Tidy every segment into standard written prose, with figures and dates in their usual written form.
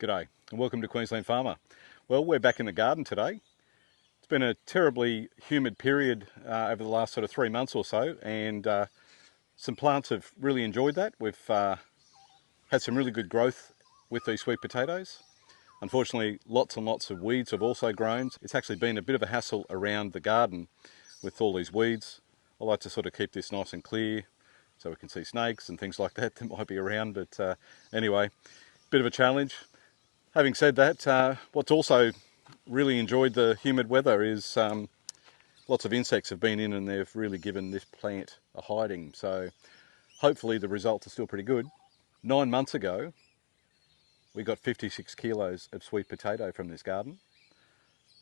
G'day and welcome to Queensland Farmer. Well, we're back in the garden today. It's been a terribly humid period over the last sort of 3 months or so, and some plants have really enjoyed that. We've had some really good growth with these sweet potatoes. Unfortunately, lots and lots of weeds have also grown. It's actually been a bit of a hassle around the garden with all these weeds. I like to sort of keep this nice and clear so we can see snakes and things like that might be around, but anyway, bit of a challenge. Having said that, what's also really enjoyed the humid weather is lots of insects have been in and they've really given this plant a hiding. So hopefully the results are still pretty good. 9 months ago, we got 56 kilos of sweet potato from this garden.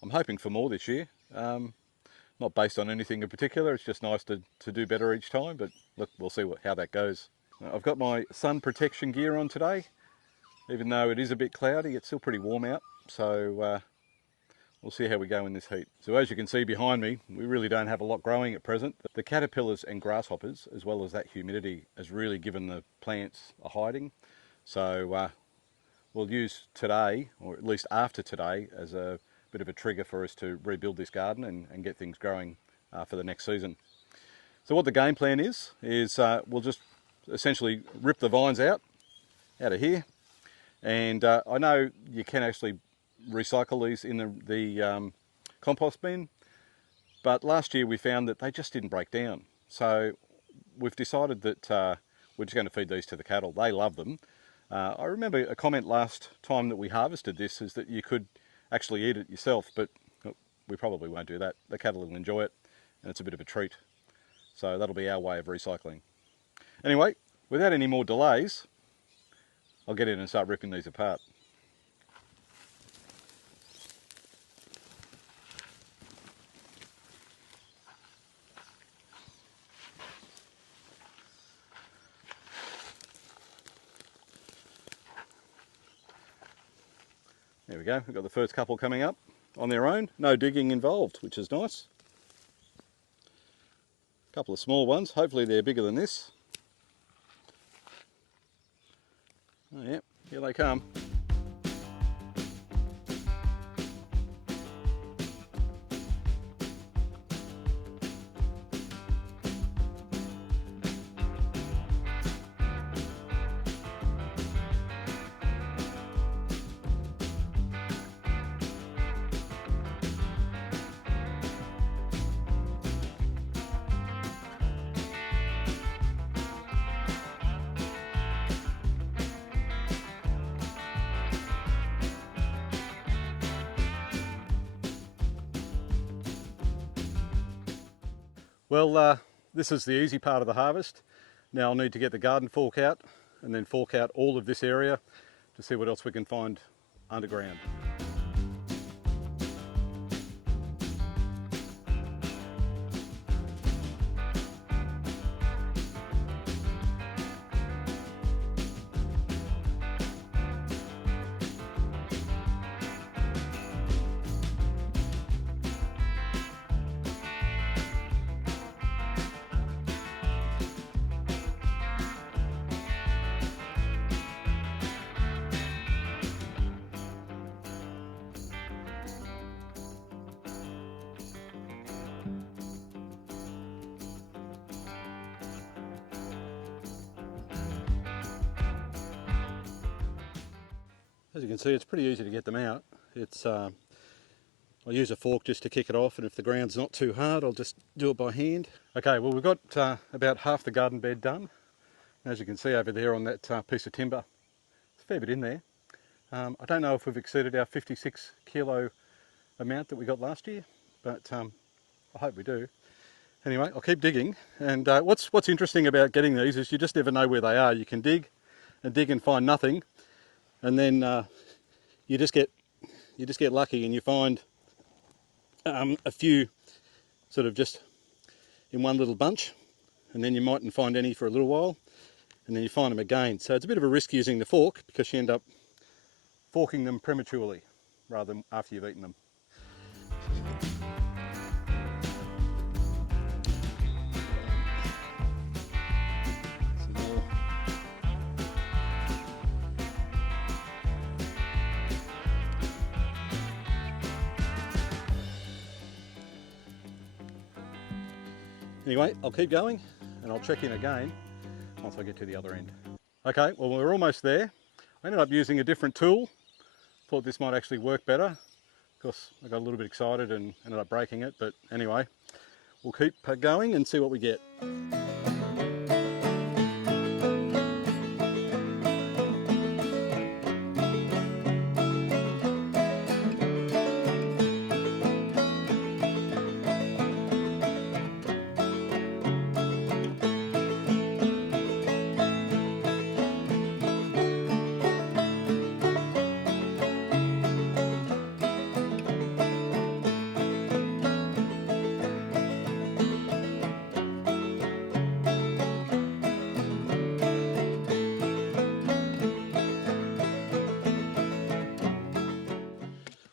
I'm hoping for more this year. Not based on anything in particular, it's just nice to do better each time, but look, we'll see how that goes. I've got my sun protection gear on today. Even though it is a bit cloudy, it's still pretty warm out, so we'll see how we go in this heat. So as you can see behind me, we really don't have a lot growing at present. The caterpillars and grasshoppers, as well as that humidity, has really given the plants a hiding. So we'll use today, or at least after today, as a bit of a trigger for us to rebuild this garden and get things growing for the next season. So what the game plan is we'll just essentially rip the vines out of here. And I know you can actually recycle these in the compost bin, but last year we found that they just didn't break down. So we've decided that we're just going to feed these to the cattle. They love them. I remember a comment last time that we harvested this is that you could actually eat it yourself, but we probably won't do that. The cattle will enjoy it, and it's a bit of a treat. So that'll be our way of recycling. Anyway, without any more delays, I'll get in and start ripping these apart. There we go, we've got the first couple coming up on their own, no digging involved, which is nice. A couple of small ones, hopefully they're bigger than this. Oh yeah, here they come. Well, this is the easy part of the harvest. Now I'll need to get the garden fork out and then fork out all of this area to see what else we can find underground. As you can see, it's pretty easy to get them out. I use a fork just to kick it off, and if the ground's not too hard, I'll just do it by hand. Okay, well we've got about half the garden bed done. As you can see over there on that piece of timber, there's a fair bit in there. I don't know if we've exceeded our 56 kilo amount that we got last year, but I hope we do. Anyway, I'll keep digging, and what's interesting about getting these is you just never know where they are. You can dig and find nothing, and then you just get lucky and you find a few sort of just in one little bunch, and then you mightn't find any for a little while, and then you find them again. So it's a bit of a risk using the fork because you end up forking them prematurely rather than after you've eaten them. Some more. Anyway, I'll keep going and I'll check in again once I get to the other end. Okay, well we're almost there. I ended up using a different tool. Thought this might actually work better. Of course, I got a little bit excited and ended up breaking it, but anyway, we'll keep going and see what we get.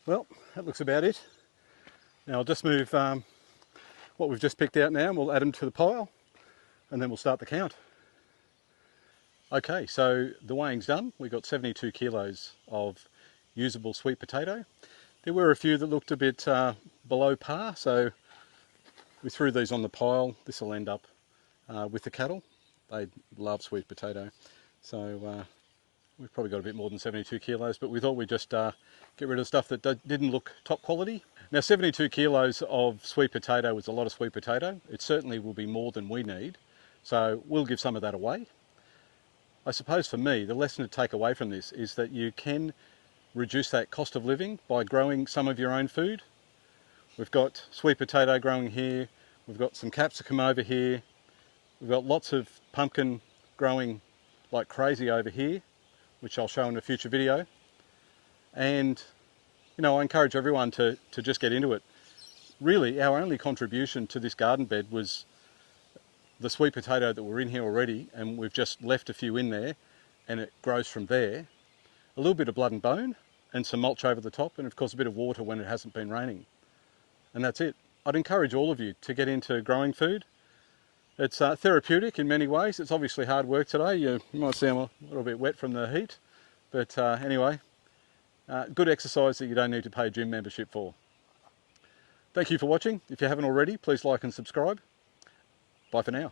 Well, that looks about it. Now I'll just move what we've just picked out now, and we'll add them to the pile, and then we'll start the count. Okay, so the weighing's done. We got 72 kilos of usable sweet potato. There were a few that looked a bit below par, so we threw these on the pile. This will end up with the cattle. They love sweet potato. So we've probably got a bit more than 72 kilos, but we thought we'd just get rid of stuff that didn't look top quality. Now 72 kilos of sweet potato is a lot of sweet potato. It certainly will be more than we need, so we'll give some of that away. I suppose for me, the lesson to take away from this is that you can reduce that cost of living by growing some of your own food. We've got sweet potato growing here, we've got some capsicum over here, we've got lots of pumpkin growing like crazy over here, which I'll show in a future video. And you know, I encourage everyone to just get into it. Really, our only contribution to this garden bed was the sweet potato that were in here already, and we've just left a few in there, and it grows from there. A little bit of blood and bone, and some mulch over the top, and of course a bit of water when it hasn't been raining. And that's it. I'd encourage all of you to get into growing food. It's therapeutic in many ways. It's obviously hard work today. You might see I'm a little bit wet from the heat, but anyway, good exercise that you don't need to pay a gym membership for. Thank you for watching. If you haven't already, please like and subscribe. Bye for now.